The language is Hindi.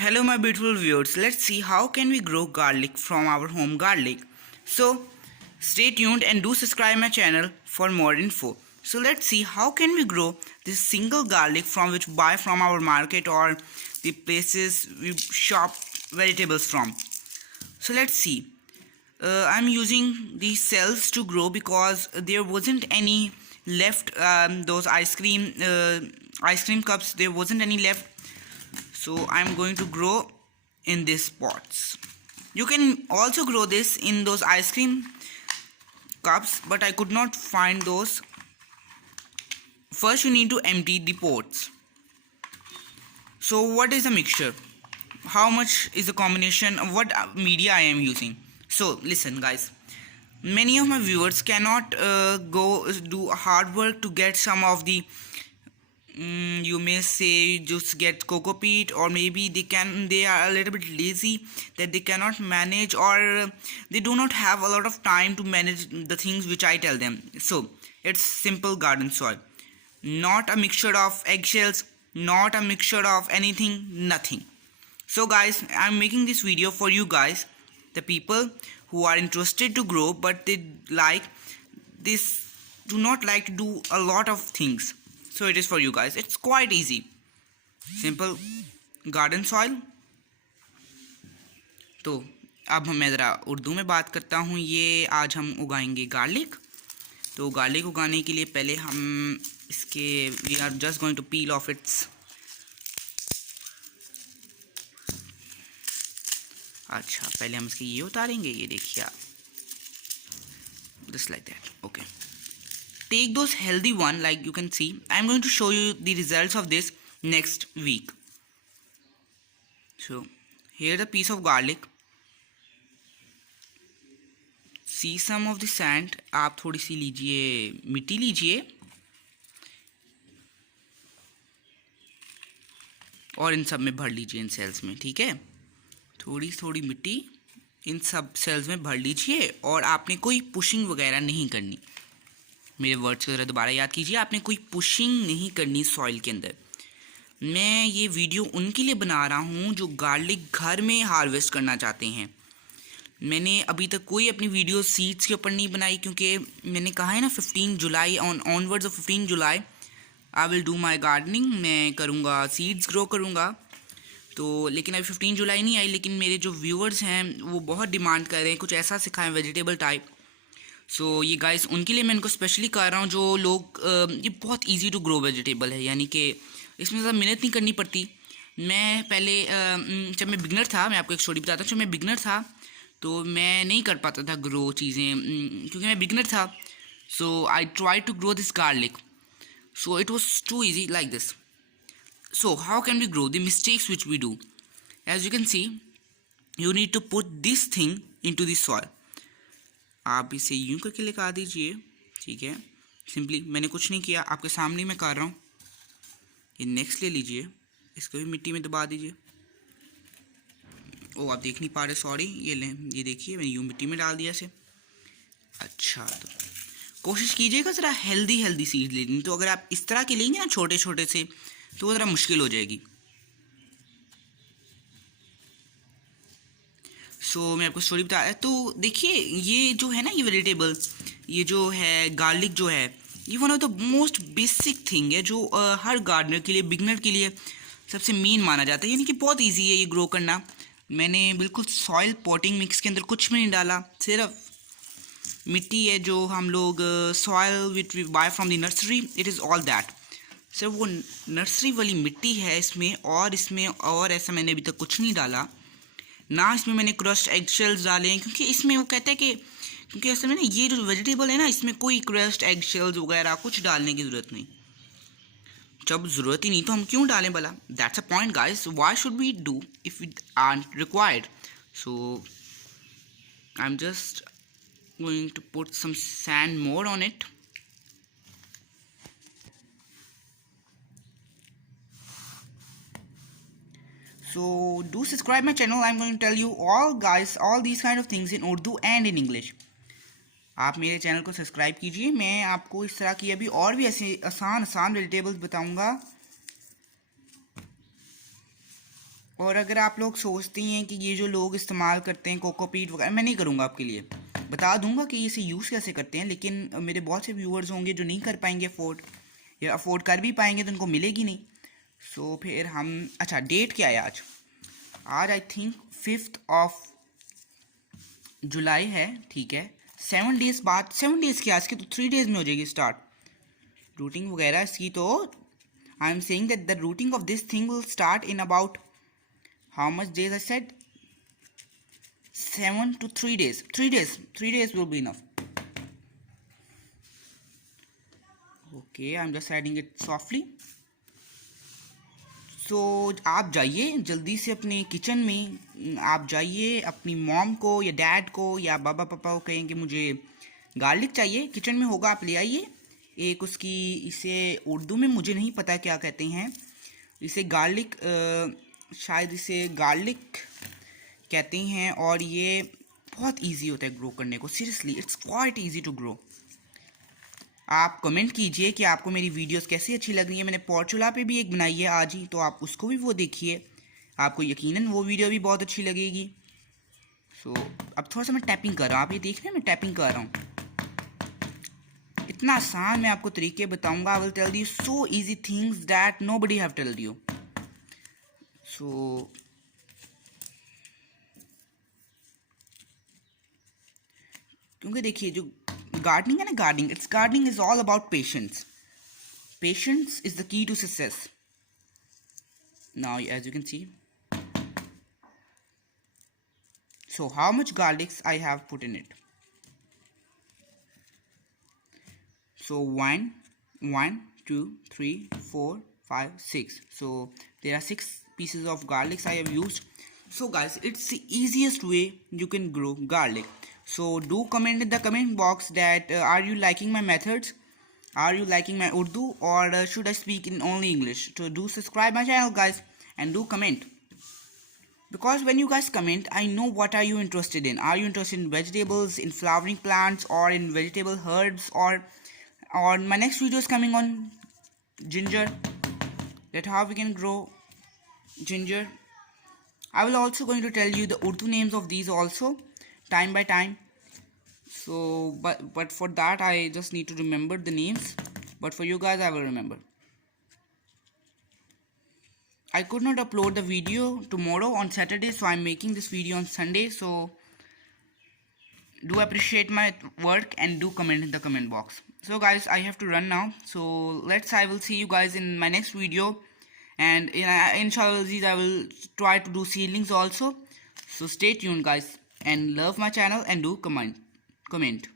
Hello my beautiful viewers, let's see how can we grow garlic from our home garlic. So stay tuned and do subscribe my channel for more info. So let's see how can we grow this single garlic from which buy from our market or the places we shop vegetables from. So let's see. I'm using these cells to grow because there wasn't any left. Those ice cream cups, there wasn't any left, so I'm going to grow in these pots. You can also grow this in those ice cream cups, but I could not find those. First you need to empty the pots. So what is the mixture? How much is the combination of what media I am using? So listen guys, many of my viewers cannot go do hard work to get some of the you may say just get cocoa peat, or maybe they are a little bit lazy that they cannot manage, or they do not have a lot of time to manage the things which I tell them. So it's simple garden soil, not a mixture of eggshells, not a mixture of anything, nothing. So guys, I'm making this video for you guys, the people who are interested to grow but they like this, do not like to do a lot of things. So it is for you guys. It's quite easy, simple garden soil. तो अब मैं ज़रा उर्दू में बात करता हूँ। ये आज हम उगाएंगे गार्लिक। तो गार्लिक उगाने के लिए पहले हम इसके we are just going to peel off its. अच्छा, पहले हम इसके ये उतारेंगे, ये देखिए आप, just like that. Okay, take those healthy one, like you can see. I'm going to show you the results of this next week. So here's a piece of garlic. See some of the sand. आप थोड़ी सी लीजिए, मिट्टी लीजिए और इन सब में भर लीजिए, इन सेल्स में। ठीक है, थोड़ी थोड़ी मिट्टी इन सब सेल्स में भर लीजिए, और आपने कोई पुशिंग वगैरह नहीं करनी। मेरे वर्ड्स को ज़रा दोबारा याद कीजिए, आपने कोई पुशिंग नहीं करनी सॉइल के अंदर। मैं ये वीडियो उनके लिए बना रहा हूँ जो गार्लिक घर में हार्वेस्ट करना चाहते हैं। मैंने अभी तक कोई अपनी वीडियो सीड्स के ऊपर नहीं बनाई, क्योंकि मैंने कहा है ना 15 July onwards of 15 July I will do my gardening. मैं करूँगा, सीड्स ग्रो करूँगा। तो लेकिन अभी 15 जुलाई नहीं आई, लेकिन मेरे जो व्यूअर्स हैं वो बहुत डिमांड कर रहे हैं कुछ ऐसा सिखाएं वेजिटेबल टाइप। सो ये गाइस उनके लिए मैं इनको स्पेशली कर रहा हूँ जो लोग ये बहुत इजी टू ग्रो वेजिटेबल है, यानी कि इसमें ज़्यादा मेहनत नहीं करनी पड़ती। मैं पहले जब मैं बिगनर था, मैं आपको एक स्टोरी बताता हूँ। जब मैं बिगनर था तो मैं नहीं कर पाता था ग्रो चीज़ें, क्योंकि मैं बिगनर था। So I try to grow this garlic, so it was too easy like this. So how can we grow? The mistakes which we do, as you can see, you need to put this thing into the soil. आप इसे यूं करके लगा दीजिए, ठीक है। सिंपली मैंने कुछ नहीं किया, आपके सामने मैं कर रहा हूँ। ये नेक्स्ट ले लीजिए, इसको भी मिट्टी में दबा दीजिए। ओ, आप देख नहीं पा रहे, सॉरी। ये लें, ये देखिए मैंने यूं मिट्टी में डाल दिया इसे। अच्छा, तो कोशिश कीजिएगा ज़रा हेल्दी सीड लेनी। तो अगर आप इस तरह के लेंगे ना छोटे छोटे से, तो वो ज़रा मुश्किल हो जाएगी। सो मैं आपको स्टोरी बताया। तो देखिए, ये जो है ना, ये वेजिटेबल, ये जो है गार्लिक जो है, ये one of the most basic thing है जो हर गार्डनर के लिए, बिगनर के लिए सबसे मेन माना जाता है। यानी कि बहुत इजी है ये ग्रो करना। मैंने बिल्कुल सॉइल पॉटिंग मिक्स के अंदर कुछ भी नहीं डाला, सिर्फ मिट्टी है जो हम लोग soil which we buy from the nursery, it is all that. सिर्फ वो नर्सरी वाली मिट्टी है इसमें, और इसमें और ऐसा मैंने अभी तक कुछ नहीं डाला ना। इसमें मैंने क्रश्ड एग शेल्स डाले हैं, क्योंकि इसमें वो कहते हैं कि क्योंकि असल में ना ये जो वेजिटेबल है ना, इसमें कोई क्रश्ड एग शेल्स वगैरह कुछ डालने की ज़रूरत नहीं। जब ज़रूरत ही नहीं तो हम क्यों डालें भला? That's a point guys, why should we do if we aren't required? So I am just going to put some sand more on it. So do subscribe my channel. I'm going to tell you all guys all these kind of things in Urdu and in English. आप मेरे चैनल को सब्सक्राइब कीजिए। मैं आपको इस तरह की अभी और भी ऐसे आसान वेजिटेबल्स बताऊंगा, और अगर आप लोग सोचती हैं कि ये जो लोग इस्तेमाल करते हैं कोकोपीट वगैरह, मैं नहीं करूँगा आपके लिए, बता दूंगा कि इसे यूज़ कैसे करते हैं, लेकिन मेरे बहुत से व्यूअर्स होंगे जो नहीं कर पाएंगे अफोर्ड, या अफोर्ड कर भी पाएंगे तो उनको मिलेगी नहीं। सो फिर हम, अच्छा डेट क्या है आज? आज आई थिंक 5 जुलाई है, ठीक है। 7 डेज बाद, 7 डेज की आज के तो 3 डेज में हो जाएगी स्टार्ट रूटिंग वगैरह इसकी। तो I am saying that the routing of this thing will start in about how much days? I said 7 to 3 days. 3 days will be enough. Okay, I'm just adding it softly. So आप जाइए जल्दी से अपने किचन में, आप जाइए अपनी मॉम को या डैड को या बाबा पापा को कहें कि मुझे गार्लिक चाहिए, किचन में होगा, आप ले आइए एक उसकी, इसे उर्दू में मुझे नहीं पता क्या कहते हैं, इसे गार्लिक, शायद इसे गार्लिक कहते हैं। और ये बहुत इजी होता है ग्रो करने को, seriously it's quite easy to grow. आप कमेंट कीजिए कि आपको मेरी वीडियोस कैसी अच्छी लग रही है। मैंने पोर्चुला पे भी एक बनाई है आज ही, तो आप उसको भी वो देखिए, आपको यकीनन वो वीडियो भी बहुत अच्छी लगेगी। सो अब थोड़ा सा मैं टैपिंग कर रहा हूँ, आप ये देख रहे हैं मैं टैपिंग कर रहा हूँ। इतना आसान मैं आपको तरीके बताऊँगा। I will tell you so easy things that nobody have telled you. So क्योंकि देखिए जो गार्डनिंग है ना, gardening is all about patience. Patience is the key to success. Now as you can see, so how much garlics I have put in it? So 1 2 3 4 5 6, so there are 6 pieces of garlics I have used. So guys, it's the easiest way you can grow garlic. So do comment in the comment box that are you liking my methods, are you liking my Urdu, or should I speak in only English? So do subscribe my channel guys and do comment, because when you guys comment I know what are you interested in. Are you interested in vegetables, in flowering plants, or in vegetable herbs, or my next video is coming on ginger, that how we can grow ginger. I will also going to tell you the Urdu names of these also time by time. So but for that I just need to remember the names, but for you guys I will remember. I could not upload the video tomorrow on Saturday, so I'm making this video on Sunday. So do appreciate my work and do comment in the comment box. So guys, I have to run now. So I will see you guys in my next video, and inshallah I will try to do seedlings also. So stay tuned guys and love my channel and do comment.